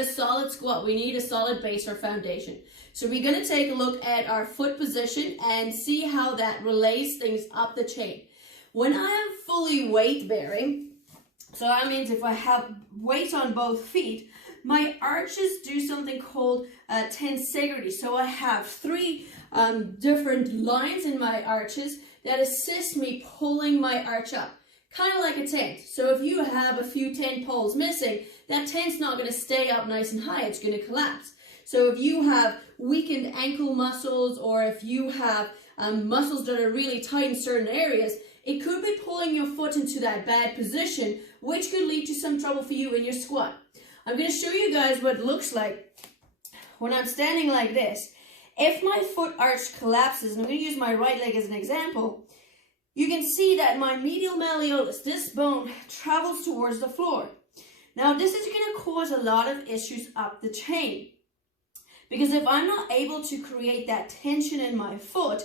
a solid squat, we need a solid base or foundation. So we're going to take a look at our foot position and see how that relays things up the chain. When I am fully weight bearing, so that means if I have weight on both feet, my arches do something called tensegrity. So I have three different lines in my arches that assist me pulling my arch up, kind of like a tent. So if you have a few tent poles missing, that tent's not going to stay up nice and high, it's going to collapse. So if you have weakened ankle muscles, or if you have muscles that are really tight in certain areas, it could be pulling your foot into that bad position, which could lead to some trouble for you in your squat. I'm going to show you guys what it looks like when I'm standing like this. If my foot arch collapses, and I'm going to use my right leg as an example, you can see that my medial malleolus, this bone, travels towards the floor. Now this is going to cause a lot of issues up the chain, because if I'm not able to create that tension in my foot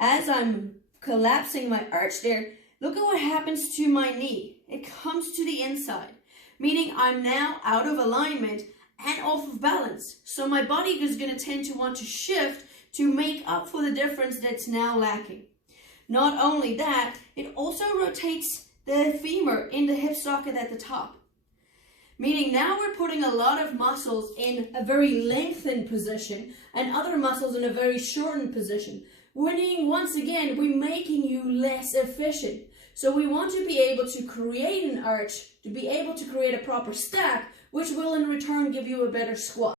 as I'm collapsing my arch there, look at what happens to my knee. It comes to the inside, meaning I'm now out of alignment and off of balance. So my body is going to tend to want to shift to make up for the difference that's now lacking. Not only that, it also rotates the femur in the hip socket at the top. Meaning now we're putting a lot of muscles in a very lengthened position and other muscles in a very shortened position. Meaning, once again, we're making you less efficient. So we want to be able to create an arch, to be able to create a proper stack, which will in return give you a better squat.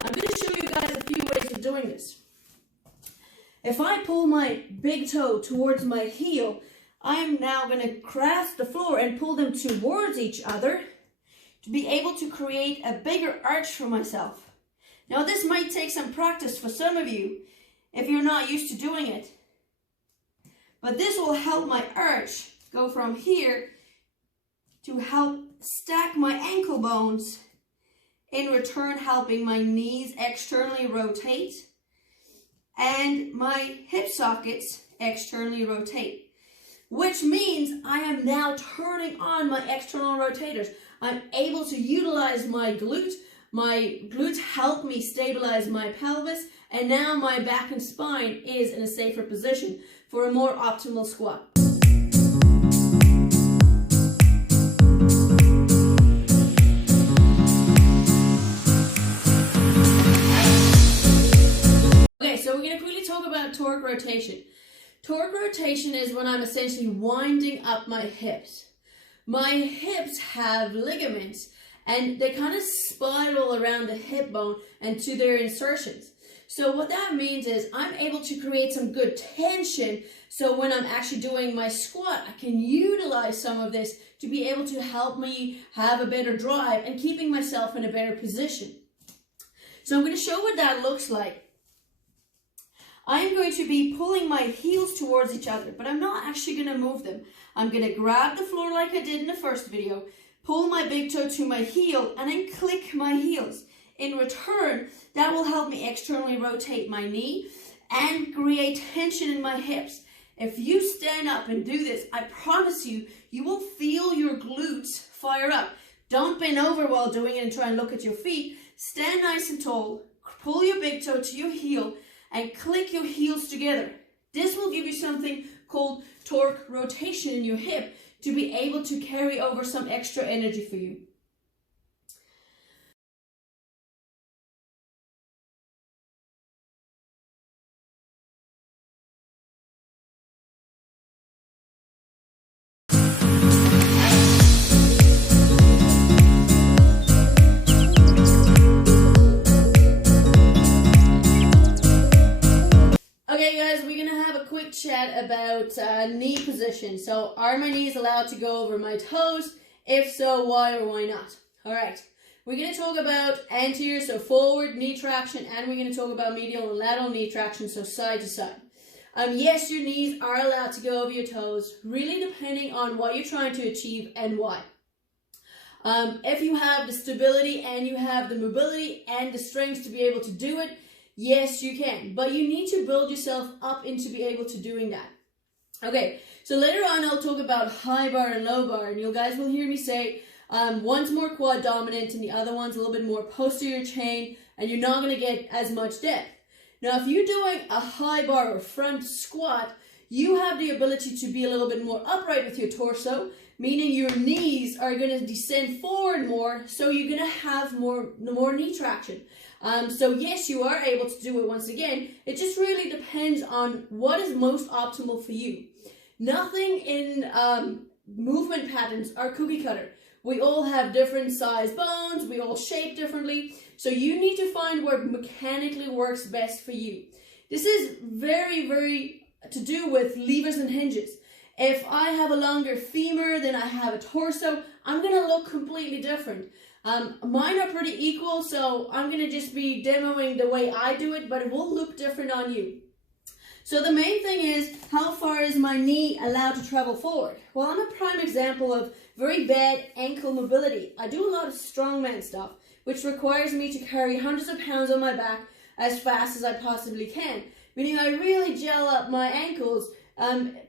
I'm going to show you guys a few ways of doing this. If I pull my big toe towards my heel, I am now going to grasp the floor and pull them towards each other to be able to create a bigger arch for myself. Now this might take some practice for some of you if you're not used to doing it, but this will help my arch go from here to help stack my ankle bones, in return helping my knees externally rotate and my hip sockets externally rotate. Which means I am now turning on my external rotators. I'm able to utilize my glute. My glutes help me stabilize my pelvis, and now my back and spine is in a safer position for a more optimal squat. Okay, so we're going to quickly talk about torque rotation. Torque rotation is when I'm essentially winding up my hips. My hips have ligaments and they kind of spiral around the hip bone and to their insertions. So what that means is I'm able to create some good tension, so when I'm actually doing my squat, I can utilize some of this to be able to help me have a better drive and keeping myself in a better position. So I'm going to show what that looks like. I'm going to be pulling my heels towards each other, but I'm not actually going to move them. I'm going to grab the floor like I did in the first video, pull my big toe to my heel, and then click my heels. In return, that will help me externally rotate my knee and create tension in my hips. If you stand up and do this, I promise you, you will feel your glutes fire up. Don't bend over while doing it and try and look at your feet. Stand nice and tall, pull your big toe to your heel, and click your heels together. This will give you something called torque rotation in your hip to be able to carry over some extra energy for you. Okay guys, we're going to have a quick chat about knee position. So are my knees allowed to go over my toes? If so, why or why not? Alright, we're going to talk about anterior, so forward knee traction, and we're going to talk about medial and lateral knee traction, so side to side. Yes, your knees are allowed to go over your toes, really depending on what you're trying to achieve and why. If you have the stability and you have the mobility and the strength to be able to do it, Yes, you can, but you need to build yourself up into be able to doing that. Okay, so later on I'll talk about high bar and low bar, and you guys will hear me say one's more quad dominant and the other one's a little bit more posterior chain, and you're not going to get as much depth. Now, if you're doing a high bar or front squat, you have the ability to be a little bit more upright with your torso, meaning your knees are going to descend forward more, so you're going to have more knee traction. So yes, you are able to do it once again. It just really depends on what is most optimal for you. Nothing in movement patterns are cookie cutter. We all have different size bones, we all shape differently, so you need to find what mechanically works best for you. This is very, very to do with levers and hinges. If I have a longer femur than I have a torso, I'm going to look completely different. Mine are pretty equal, so I'm going to just be demoing the way I do it, but it will look different on you. So the main thing is, how far is my knee allowed to travel forward? Well, I'm a prime example of very bad ankle mobility. I do a lot of strongman stuff, which requires me to carry hundreds of pounds on my back as fast as I possibly can, meaning I really gel up my ankles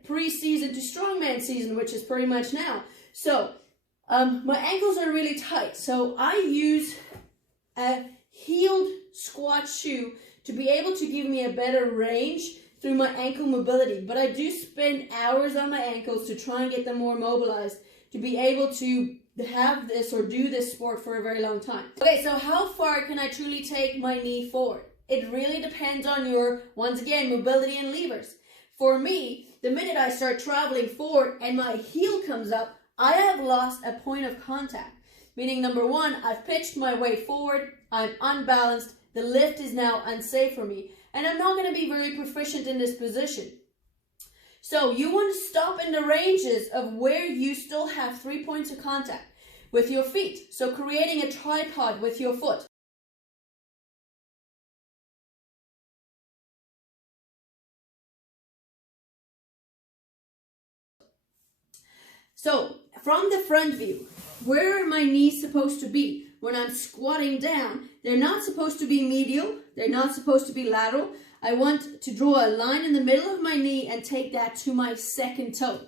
pre-season to strongman season, which is pretty much now. So my ankles are really tight, so I use a heeled squat shoe to be able to give me a better range through my ankle mobility. But I do spend hours on my ankles to try and get them more mobilized to be able to have this or do this sport for a very long time. Okay, so how far can I truly take my knee forward? It really depends on your, once again, mobility and levers. For me, the minute I start traveling forward and my heel comes up, I have lost a point of contact. Meaning, number one, I've pitched my way forward, I'm unbalanced, the lift is now unsafe for me, and I'm not going to be very proficient in this position. So you want to stop in the ranges of where you still have 3 points of contact with your feet. So creating a tripod with your foot. So from the front view, where are my knees supposed to be? When I'm squatting down, they're not supposed to be medial, they're not supposed to be lateral. I want to draw a line in the middle of my knee and take that to my second toe.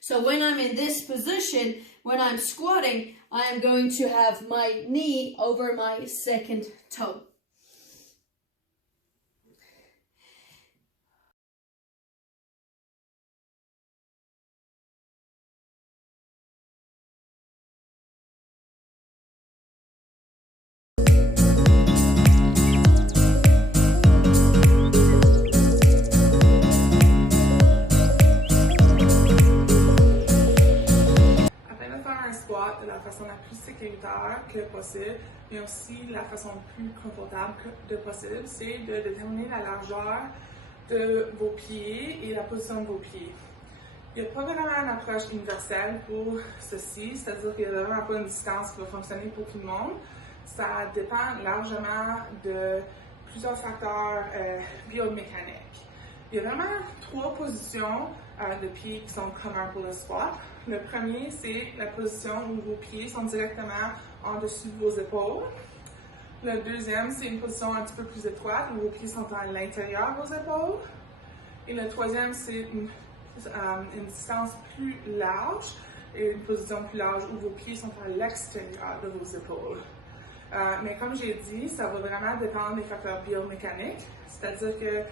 So when I'm in this position, when I'm squatting, I am going to have my knee over my second toe. De la façon la plus sécuritaire que possible, mais aussi la façon la plus confortable que possible, c'est de déterminer la largeur de vos pieds et la position de vos pieds. Il n'y a pas vraiment une approche universelle pour ceci, c'est-à-dire qu'il n'y a vraiment pas une distance qui va fonctionner pour tout le monde. Ça dépend largement de plusieurs facteurs biomécaniques. Il y a vraiment 3 positions de pieds qui sont communs pour le squat. Le premier, c'est la position où vos pieds sont directement en dessus de vos épaules. Le deuxième, c'est une position un petit peu plus étroite où vos pieds sont à l'intérieur de vos épaules. Et le troisième, c'est une distance plus large et une position plus large où vos pieds sont à l'extérieur de vos épaules. Mais comme j'ai dit, ça va vraiment dépendre des facteurs biomécaniques, c'est-à-dire que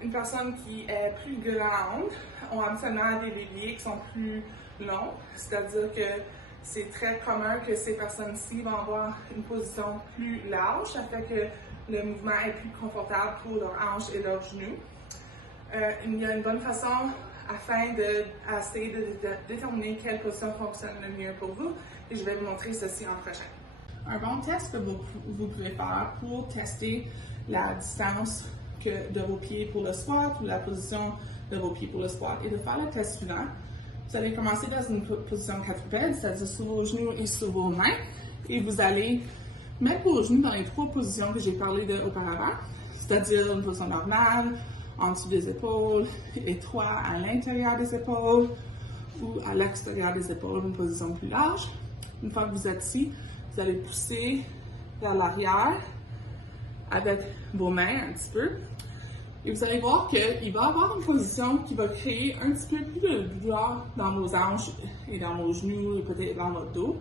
une personne qui est plus grande ont habituellement des leviers qui sont plus longs, c'est-à-dire que c'est très commun que ces personnes-ci vont avoir une position plus large, ça fait que le mouvement est plus confortable pour leurs hanches et leurs genoux. Il y a une bonne façon afin d'essayer de déterminer quelle position fonctionne le mieux pour vous, et je vais vous montrer ceci en prochain. Un bon test que vous pouvez faire pour tester la distance de vos pieds pour le squat ou la position de vos pieds pour le squat et de faire le test suivant. Vous allez commencer dans une position quadrupède, c'est-à-dire sur vos genoux et sur vos mains, et vous allez mettre vos genoux dans les 3 positions que j'ai parlé auparavant, c'est-à-dire une position normale, en dessous des épaules, étroit à l'intérieur des épaules ou à l'extérieur des épaules, une position plus large. Une fois que vous êtes ici, vous allez pousser vers l'arrière avec vos mains un petit peu. Et vous allez voir qu'il va y avoir une position qui va créer un petit peu plus de douleur dans vos hanches et dans vos genoux et peut-être dans votre dos.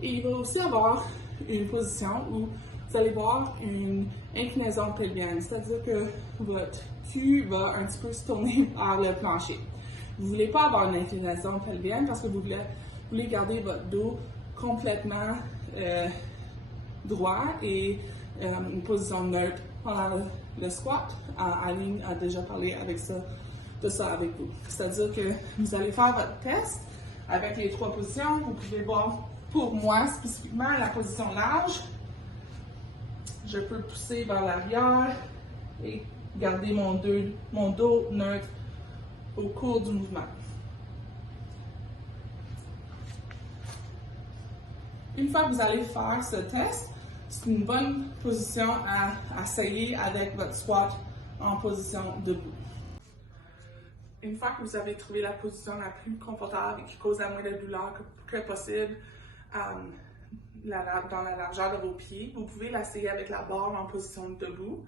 Et il va aussi avoir une position où vous allez voir une inclinaison pelvienne, c'est-à-dire que votre cul va un petit peu se tourner vers le plancher. Vous ne voulez pas avoir une inclinaison pelvienne parce que vous voulez garder votre dos complètement droit et une position neutre pendant le squat. Eileen a déjà parlé de ça avec vous. C'est-à-dire que vous allez faire votre test avec les 3 positions. Vous pouvez voir pour moi spécifiquement la position large. Je peux pousser vers l'arrière et garder mon dos neutre au cours du mouvement. Une fois que vous allez faire ce test, c'est une bonne position à essayer avec votre squat en position debout. Une fois que vous avez trouvé la position la plus confortable et qui cause la moins de douleur que possible dans la largeur de vos pieds, vous pouvez l'essayer avec la barre en position debout.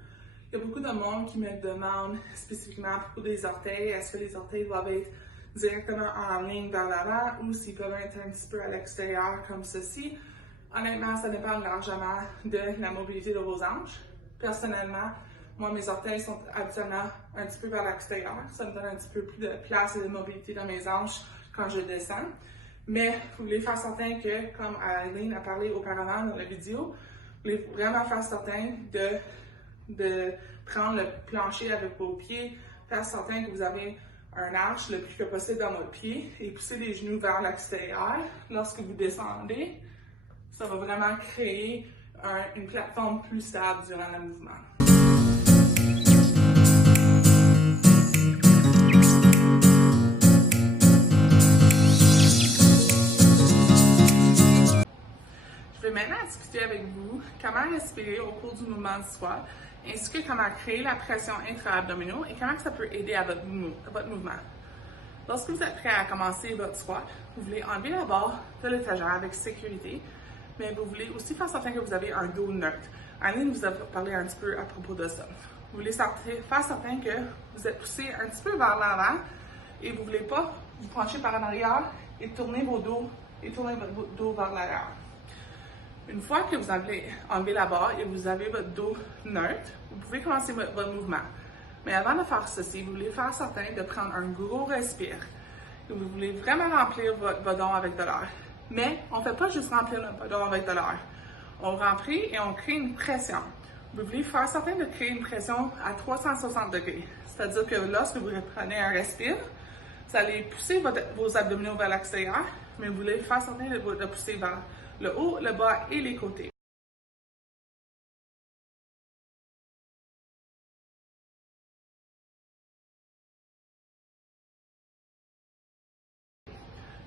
Il y a beaucoup de monde qui me demande spécifiquement à propos des orteils, est-ce que les orteils doivent être directement en ligne vers l'avant ou s'ils peuvent être un petit peu à l'extérieur comme ceci. Honnêtement, ça dépend largement de la mobilité de vos hanches. Personnellement, moi, mes orteils sont habituellement un petit peu vers l'extérieur. Ça me donne un petit peu plus de place et de mobilité dans mes hanches quand je descends. Mais vous voulez faire certain que, comme Eileen a parlé auparavant dans la vidéo, vous voulez vraiment faire certain de prendre le plancher avec vos pieds, faire certain que vous avez un arche le plus que possible dans votre pied et pousser les genoux vers l'extérieur. Lorsque vous descendez, ça va vraiment créer une plateforme plus stable durant le mouvement. Je vais maintenant discuter avec vous comment respirer au cours du mouvement du squat, ainsi que comment créer la pression intra-abdominaux et comment ça peut aider à votre mouvement. Lorsque vous êtes prêt à commencer votre squat, vous voulez enlever la barre de l'étagère avec sécurité, mais vous voulez aussi faire certain que vous avez un dos neutre. Eileen vous a parlé un petit peu à propos de ça. Vous voulez faire certain que vous êtes poussé un petit peu vers l'avant et vous ne voulez pas vous pencher par en arrière et tourner votre dos vers l'arrière. Une fois que vous avez enlevé la barre et vous avez votre dos neutre, vous pouvez commencer votre mouvement. Mais avant de faire ceci, vous voulez faire certain de prendre un gros respire. Et vous voulez vraiment remplir votre bedon avec de l'air. Mais on ne fait pas juste remplir notre bedon avec de l'air. On remplit et on crée une pression. Vous voulez faire certain de créer une pression à 360 degrés. C'est-à-dire que lorsque vous reprenez un respire, vous allez pousser vos abdominaux vers l'extérieur, mais vous voulez faire certain de pousser vers le haut, le bas et les côtés.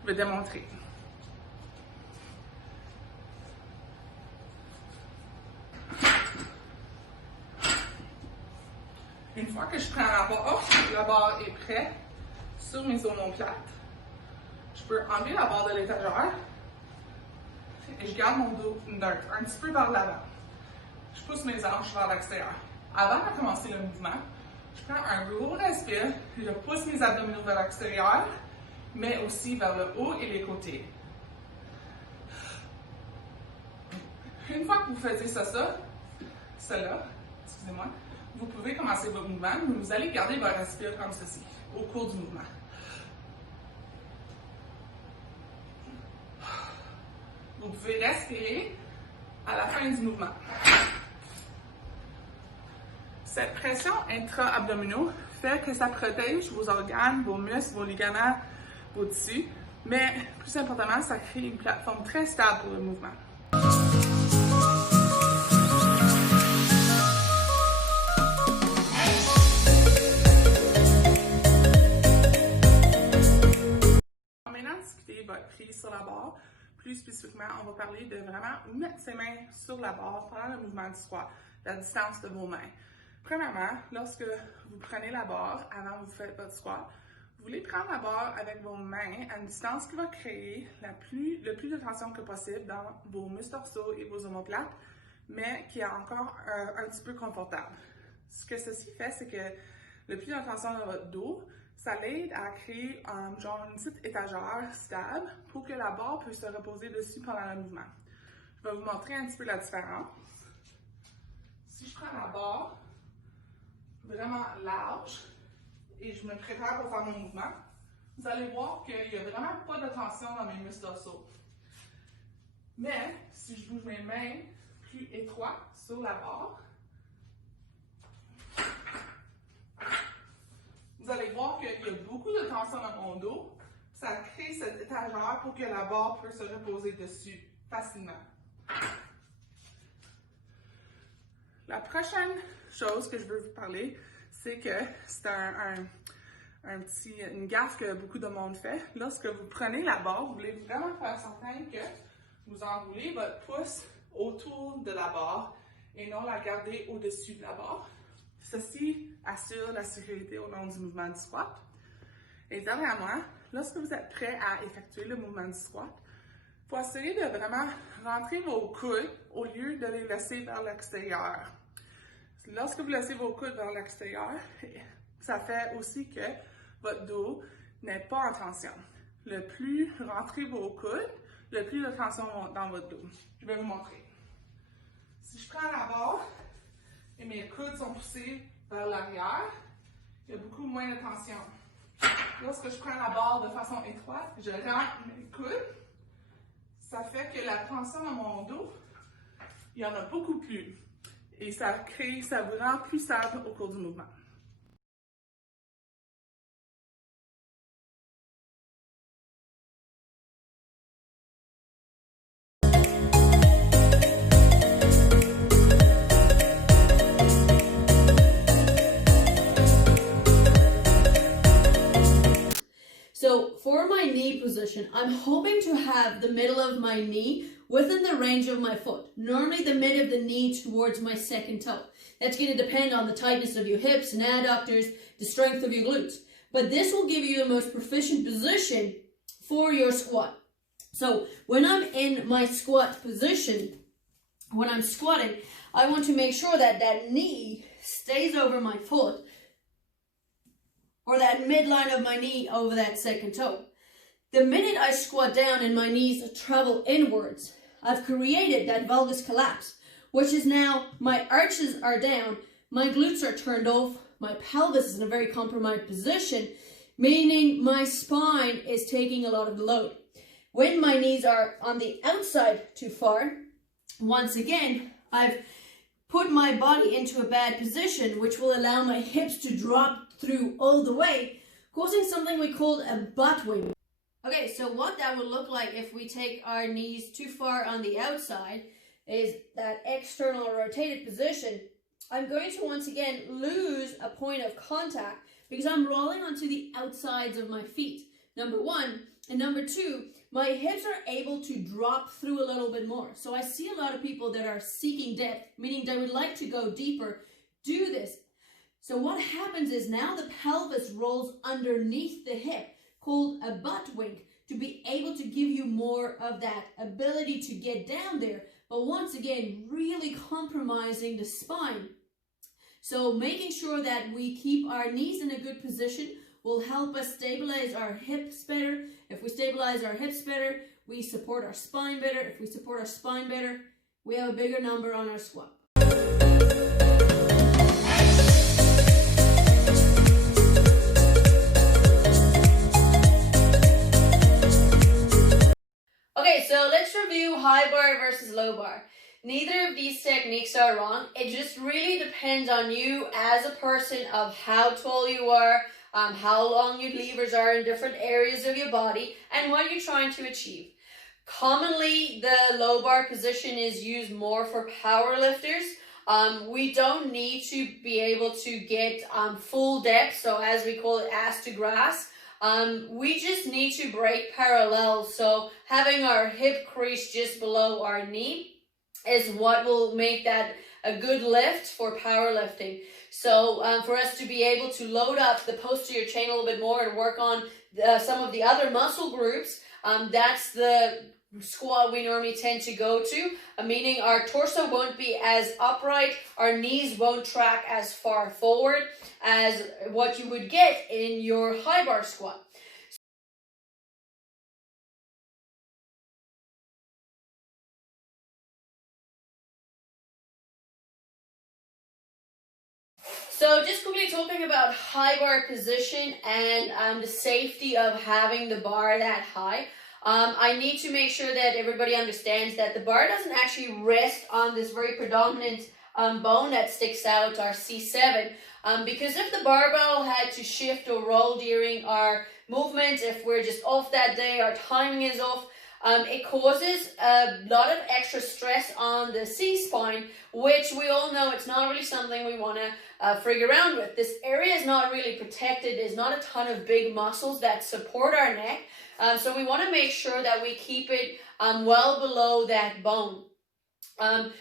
Je vais démontrer. Une fois que je prends la barre est prête sur mes omoplates, je peux enlever la barre de l'étagère et je garde mon dos neutre, un petit peu vers l'avant. Je pousse mes hanches vers l'extérieur. Avant de commencer le mouvement, je prends un gros respire et je pousse mes abdominaux vers l'extérieur, mais aussi vers le haut et les côtés. Une fois que vous faites cela, excusez-moi, vous pouvez commencer votre mouvement, mais vous allez garder votre respire comme ceci au cours du mouvement. Vous pouvez respirer à la fin du mouvement. Cette pression intra-abdominaux fait que ça protège vos organes, vos muscles, vos ligaments, vos tissus, mais plus importantement, ça crée une plateforme très stable pour le mouvement. On va maintenant discuter votre prise sur la barre. Plus spécifiquement, on va parler de vraiment mettre ses mains sur la barre pendant le mouvement du squat, la distance de vos mains. Premièrement, lorsque vous prenez la barre avant que vous faites votre squat, vous voulez prendre la barre avec vos mains à une distance qui va créer le plus de tension que possible dans vos muscles dorsaux et vos omoplates, mais qui est encore un petit peu confortable. Ce que ceci fait, c'est que le plus de tension dans votre dos, ça l'aide à créer genre une petite étagère stable pour que la barre puisse se reposer dessus pendant le mouvement. Je vais vous montrer un petit peu la différence. Si je prends la barre vraiment large et je me prépare pour faire mon mouvement, vous allez voir qu'il n'y a vraiment pas de tension dans mes muscles dorsaux. Mais si je bouge mes mains plus étroites sur la barre, vous allez voir qu'il y a beaucoup de tension dans mon dos. Ça crée cette étagère pour que la barre puisse se reposer dessus facilement. La prochaine chose que je veux vous parler, c'est que c'est une gaffe que beaucoup de monde fait. Lorsque vous prenez la barre, vous voulez vraiment faire certain que vous enroulez votre pouce autour de la barre et non la garder au-dessus de la barre. Ceci assure la sécurité au long du mouvement du squat. Et dernièrement, lorsque vous êtes prêt à effectuer le mouvement du squat, il faut essayer de vraiment rentrer vos coudes au lieu de les laisser vers l'extérieur. Lorsque vous laissez vos coudes vers l'extérieur, ça fait aussi que votre dos n'est pas en tension. Le plus rentrez vos coudes, le plus de tension monte dans votre dos. Je vais vous montrer. Si je prends la barre et mes coudes sont poussés vers l'arrière, il y a beaucoup moins de tension. Lorsque je prends la barre de façon étroite, je rentre mes coudes, ça fait que la tension dans mon dos, il y en a beaucoup plus. Et ça vous rend plus stable au cours du mouvement. So for my knee position, I'm hoping to have the middle of my knee within the range of my foot. Normally the mid of the knee towards my second toe. That's going to depend on the tightness of your hips and adductors, the strength of your glutes. But this will give you the most proficient position for your squat. So when I'm in my squat position, when I'm squatting, I want to make sure that that knee stays over my foot, or that midline of my knee over that second toe. The minute I squat down and my knees travel inwards, I've created that valgus collapse, which is now my arches are down, my glutes are turned off, my pelvis is in a very compromised position, meaning my spine is taking a lot of the load. When my knees are on the outside too far, once again, I've put my body into a bad position, which will allow my hips to drop through all the way, causing something we call a butt wing. Okay, so what that would look like if we take our knees too far on the outside is that external rotated position. I'm going to once again lose a point of contact because I'm rolling onto the outsides of my feet, number one. And number two, my hips are able to drop through a little bit more. So I see a lot of people that are seeking depth, meaning they would like to go deeper, do this. So what happens is now the pelvis rolls underneath the hip, called a butt wink, to be able to give you more of that ability to get down there, but once again, really compromising the spine. So making sure that we keep our knees in a good position will help us stabilize our hips better. If we stabilize our hips better, we support our spine better. If we support our spine better, we have a bigger number on our squat. Okay, so let's review high bar versus low bar. Neither of these techniques are wrong. It just really depends on you as a person of how tall you are, how long your levers are in different areas of your body, and what you're trying to achieve. Commonly, the low bar position is used more for power lifters. We don't need to be able to get full depth, so as we call it, ass to grass. We just need to break parallel, so having our hip crease just below our knee is what will make that a good lift for powerlifting. So for us to be able to load up the posterior chain a little bit more and work on some of the other muscle groups, that's the squat we normally tend to go to, meaning our torso won't be as upright, our knees won't track as far forward as what you would get in your high bar squat. So just quickly talking about high bar position and the safety of having the bar that high. I need to make sure that everybody understands that the bar doesn't actually rest on this very predominant bone that sticks out, our C7. Because if the barbell had to shift or roll during our movement, if we're just off that day, our timing is off, it causes a lot of extra stress on the C-spine, which we all know it's not really something we want to frig around with. This area is not really protected. There's not a ton of big muscles that support our neck. So we want to make sure that we keep it well below that bone.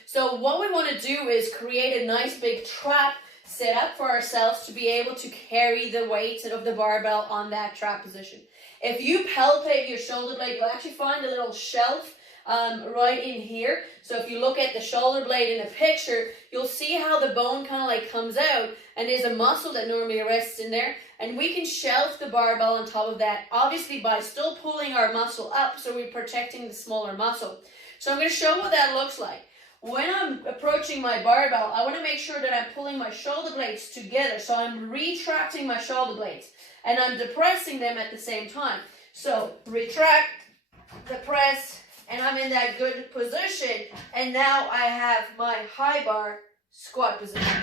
So what we want to do is create a nice big trap set up for ourselves to be able to carry the weight of the barbell on that trap position. If you palpate your shoulder blade, you'll actually find a little shelf right in here. So if you look at the shoulder blade in a picture, you'll see how the bone kind of like comes out, and there's a muscle that normally rests in there, and we can shelf the barbell on top of that, obviously by still pulling our muscle up, so we're protecting the smaller muscle. So I'm going to show what that looks like. When I'm approaching my barbell, I want to make sure that I'm pulling my shoulder blades together, so I'm retracting my shoulder blades, and I'm depressing them at the same time. So retract, depress, and I'm in that good position, and now I have my high bar squat position.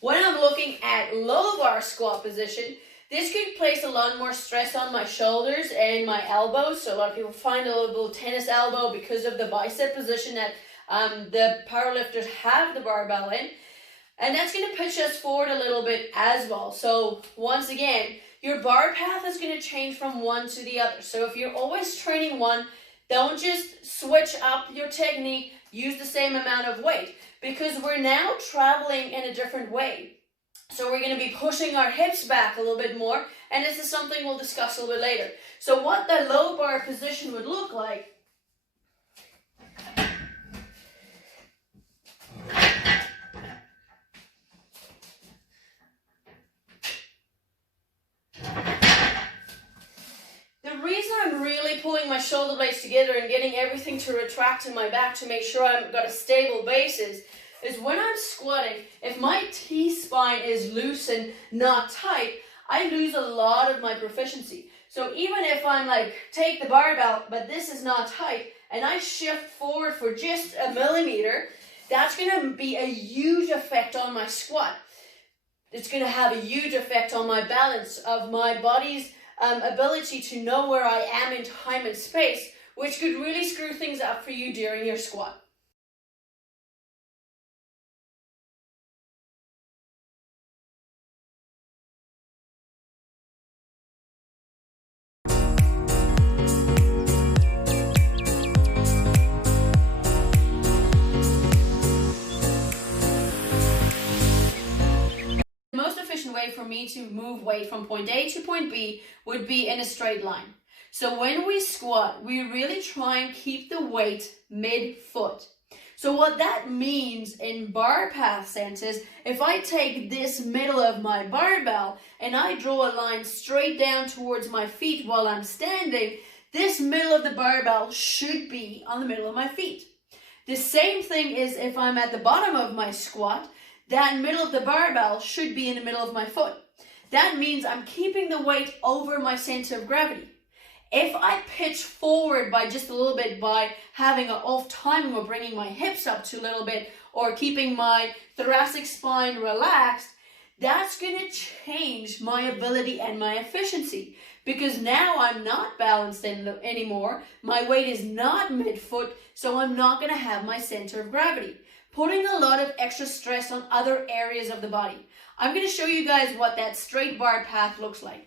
When I'm looking at low bar squat position, this could place a lot more stress on my shoulders and my elbows. So a lot of people find a little tennis elbow because of the bicep position that the powerlifters have the barbell in. And that's going to push us forward a little bit as well. So once again, your bar path is going to change from one to the other. So if you're always training one, don't just switch up your technique, use the same amount of weight, because we're now traveling in a different way. So we're going to be pushing our hips back a little bit more, and this is something we'll discuss a little bit later. So what the low bar position would look like . The reason I'm really pulling my shoulder blades together and getting everything to retract in my back to make sure I've got a stable basis is when I'm squatting, if my T-spine is loose and not tight, I lose a lot of my proficiency. So even if I'm like, take the barbell, but this is not tight, and I shift forward for just a millimeter, that's going to be a huge effect on my squat. It's going to have a huge effect on my balance of my body's ability to know where I am in time and space, which could really screw things up for you during your squat. Way for me to move weight from point A to point B would be in a straight line. So when we squat, we really try and keep the weight mid-foot. So what that means in bar path sense is if I take this middle of my barbell and I draw a line straight down towards my feet while I'm standing, this middle of the barbell should be on the middle of my feet. The same thing is if I'm at the bottom of my squat, that middle of the barbell should be in the middle of my foot. That means I'm keeping the weight over my center of gravity. If I pitch forward by just a little bit by having an off timing or bringing my hips up to a little bit or keeping my thoracic spine relaxed, that's going to change my ability and my efficiency, because now I'm not balanced anymore. My weight is not mid-foot, so I'm not going to have my center of gravity, putting a lot of extra stress on other areas of the body. I'm going to show you guys what that straight bar path looks like.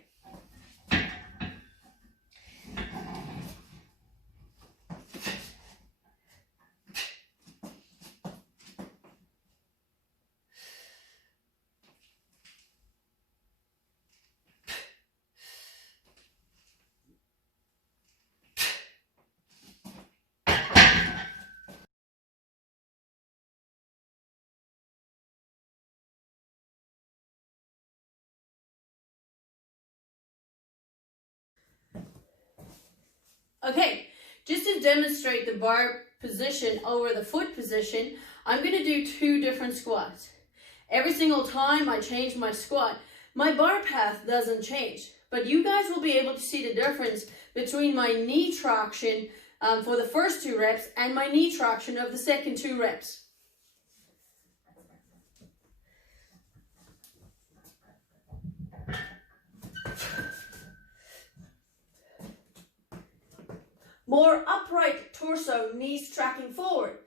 Okay, just to demonstrate the bar position over the foot position, I'm going to do 2 different squats. Every single time I change my squat, my bar path doesn't change, but you guys will be able to see the difference between my knee traction for the first 2 reps and my knee traction of the second 2 reps. More upright torso, knees tracking forward.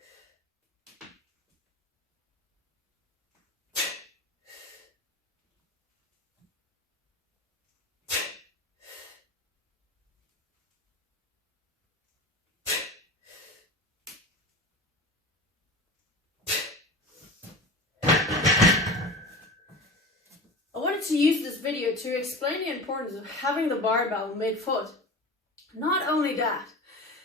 I wanted to use this video to explain the importance of having the barbell mid-foot. Not only that,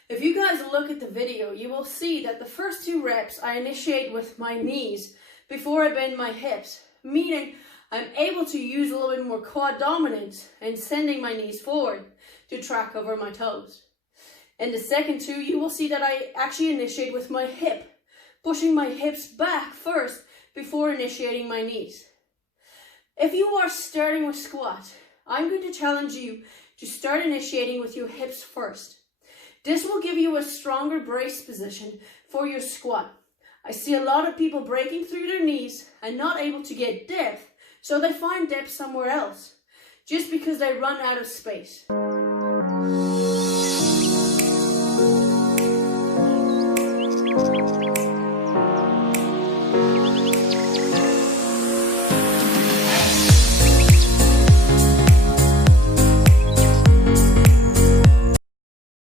if you guys look at the video, you will see that the first 2 reps I initiate with my knees before I bend my hips, meaning I'm able to use a little bit more quad dominance and sending my knees forward to track over my toes. In the second 2, you will see that I actually initiate with my hip, pushing my hips back first before initiating my knees. If you are starting with squat, I'm going to challenge you to start initiating with your hips first. This will give you a stronger brace position for your squat. I see a lot of people breaking through their knees and not able to get depth, so they find depth somewhere else, just because they run out of space.